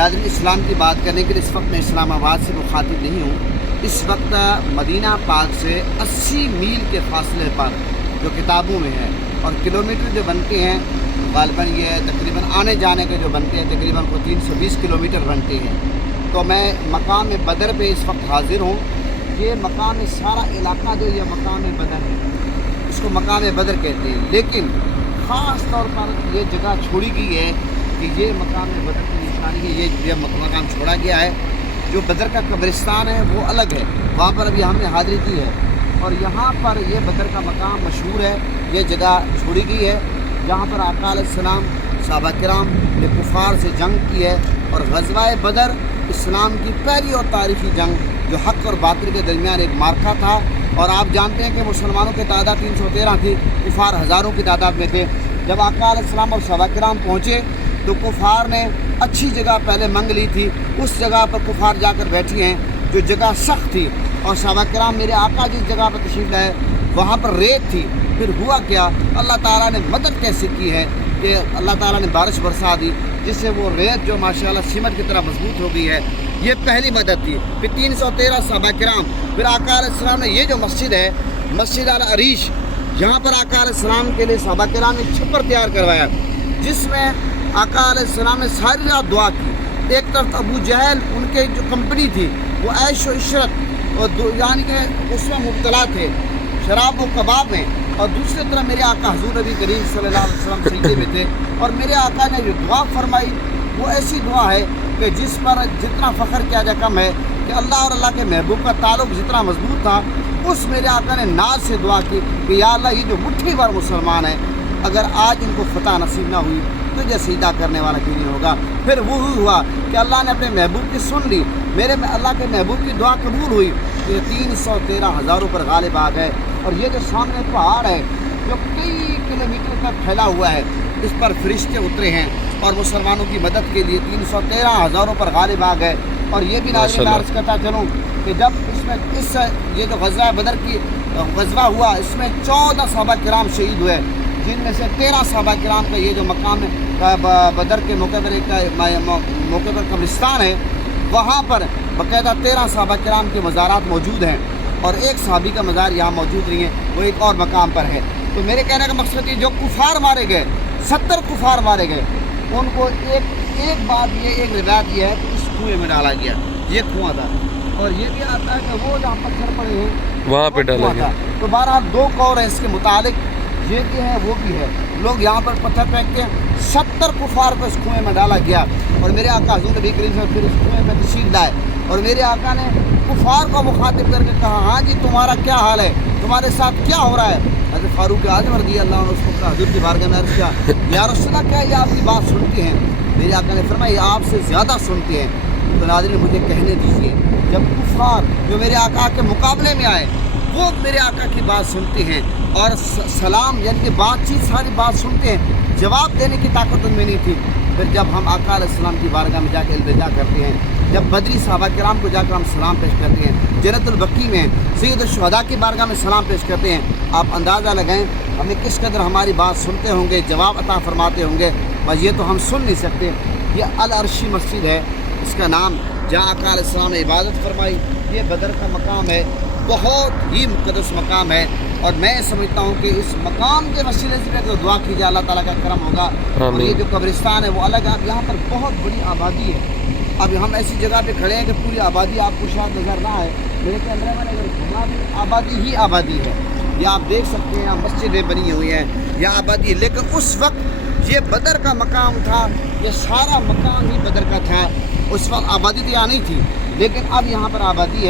नाज़रीन, इस्लाम की बात करने के लिए इस वक्त मैं इस्लाम आबाद से मुखातिब नहीं हूँ। इस वक्त मदीना पाक से 80 मील के फासले पर जो किताबों में है और किलोमीटर जो बनते हैं ग़ालिबन ये तकरीबन आने जाने के जो बनते हैं तकरीबन को 320 किलोमीटर बनते हैं। तो मैं मकाम बदर पे इस वक्त हाज़िर हूँ। ये मकाम सारा इलाका जो ये मकाम बदर है, इसको मकाम बदर कहते हैं, लेकिन ख़ास तौर पर ये जगह छोड़ी गई है कि ये मकाम बदर की निशानी है। ये मकाम छोड़ा गया है। जो बदर का कब्रिस्तान है वो अलग है, वहाँ पर अभी हमने हाज़िरी की है और यहाँ पर ये बदर का मकाम मशहूर है। ये जगह छोड़ी गई है जहाँ पर आका अलैहिस्सलाम सहाबा किराम ने कुफार से जंग की है और ग़ज़वा बदर इस्लाम की पहली और तारीख़ी जंग जो हक़ और बातिल के दरमियान एक मार्का था। और आप जानते हैं कि मुसलमानों की तादाद 313 थी, कुफार हज़ारों की तादाद में थे। जब आका अलैहिस्सलाम और सहाबा किराम पहुँचे तो कुफार ने अच्छी जगह पहले मंग ली थी, उस जगह पर कुफार जाकर बैठी हैं जो जगह सख्त थी। और सहाबा किराम मेरे आका जिस जगह पर तशरीफ़ लाए वहाँ पर रेत थी। फिर हुआ क्या, अल्लाह ताला ने मदद कैसे की है कि अल्लाह ताला ने बारिश बरसा दी जिससे वो रेत जो माशाअल्लाह सीमेंट की तरह मजबूत हो गई है। ये पहली मदद थी। फिर 313 सहाबा किराम, फिर आका अलैहिस्सलाम ने ये जो मस्जिद है मस्जिद अल अरीश, यहाँ पर आका अलैहिस्सलाम के लिए सहाबा किराम ने छप्पर तैयार करवाया जिसमें आका अलैहिस्सलाम ने सारी रात दुआ की। एक तरफ अबू जहल उनके जो कंपनी थी वो ऐश व इशरत और यानी कि उसमें मुब्तला थे, शराब व कबाब में, और दूसरी तरफ मेरे आका हुज़ूर नबी करीम सल्लल्लाहु अलैहि वसल्लम सजदे में थे। और मेरे आका ने जो दुआ फरमाई वो ऐसी दुआ है कि जिस पर जितना फ़ख्र किया जाए कम है कि अल्लाह और अल्लाह के महबूब का ताल्लुक़ जितना मजबूत था, उस मेरे आका ने नाज से दुआ की कि या अल्लाह ये जो मुट्ठी भर मुसलमान है अगर आज इनको फतह नसीब ना हुई तुझे सीधा करने वाला क्यों नहीं होगा। फिर वो हुआ कि अल्लाह ने अपने महबूब की सुन ली, मेरे अल्लाह के महबूब की दुआ कबूल हुई। तो 313 हज़ारों पर गालिब आ गए। और ये जो सामने पहाड़ है जो कई किलोमीटर तक फैला हुआ है, इस पर फरिश्ते उतरे हैं और मुसलमानों की मदद के लिए 313 हज़ारों पर गालिब आ गए। और ये भी नाज़रीन अर्ज़ करता चलूँ कि जब इसमें ये जो ग़ज़वा बदर की ग़ज़वा हुआ इसमें 14 सहाबा किराम शहीद हुए, जिनमें से 13 सहाबा किराम का ये जो मकाम बदर के मौके पर कब्रिस्तान है वहाँ पर बाकायदा 13 सहाबा किराम के मज़ारात मौजूद हैं और एक सहाबी का मज़ार यहाँ मौजूद नहीं है, वो एक और मकाम पर है। तो मेरे कहने का मकसद ये जो कुफार मारे गए 70 कुफार मारे गए, उनको एक बात ये एक रिवायत ये है कि इस कुएँ में डाला गया। ये कुआँ था और ये भी आता है कि वो जहाँ पत्थर पड़े हैं वहाँ पे डाला गया। तो बहरहाल 2 कौल है इसके मुतालिक, ये भी है वो भी है। लोग यहाँ पर पत्थर फेंकते हैं, 70 कुफार को इस कुएँ में डाला गया। और मेरे आका हुज़ूर नबी करीम से फिर इस कुएँ में तशरीफ़ लाए और मेरे आका ने कुफार को मुखातिब करके कहा, हाँ जी तुम्हारा क्या हाल है, तुम्हारे साथ क्या हो रहा है। हज़रत फारूक आज़म रज़ी अल्लाह अन्हु उसको कहा, हुज़ूर की बारगाह में अर्ज़ किया, या रसूलल्लाह क्या ये आपकी बात सुनते हैं। मेरे आका ने फरमाया ये आपसे ज़्यादा सुनते हैं। तो नाज़रीन मुझे कहने दीजिए, जब कुफार जो मेरे आका के मुकाबले में आए वो मेरे आका की बात सुनते हैं और सलाम यानी कि बातचीत सारी बात सुनते हैं, जवाब देने की ताकत उनमें नहीं थी। फिर जब हम आका अलैहिस्सलाम की बारगाह में जाकर इल्तिजा करते हैं, जब बदरी सहाबा किराम को जाकर हम सलाम पेश करते हैं, जन्नतुल बकी में सैयद शुहदा की बारगाह में सलाम पेश करते हैं, आप अंदाज़ा लगाएं हमें किस कदर हमारी बात सुनते होंगे, जवाब अता फरमाते होंगे। बस ये तो हम सुन नहीं सकते। ये अल अर्शी मस्जिद है इसका नाम, जहाँ आका अलैहिस्सलाम ने इबादत फरमाई। ये बदर का मकाम है, बहुत ही मुक़द्दस मकाम है और मैं समझता हूँ कि इस मकाम के वसीले से अगर दुआ की जाए अल्लाह ताला का करम होगा। और ये जो कब्रिस्तान है वो अलग है, यहाँ पर बहुत बड़ी आबादी है। अब हम ऐसी जगह पे खड़े हैं कि पूरी आबादी आपको शायद नज़र ना आए, मेरे कैमरे में अगर घुमा भी आबादी ही आबादी है। ये आप देख सकते हैं, यहाँ मस्जिदें बनी हुई हैं, यहाँ आबादी है। लेकिन उस वक्त ये बदर का मकाम था, ये सारा मकाम ही बदर का था। उस वक्त आबादी तो यहाँ नहीं थी, लेकिन अब यहाँ पर आबादी है।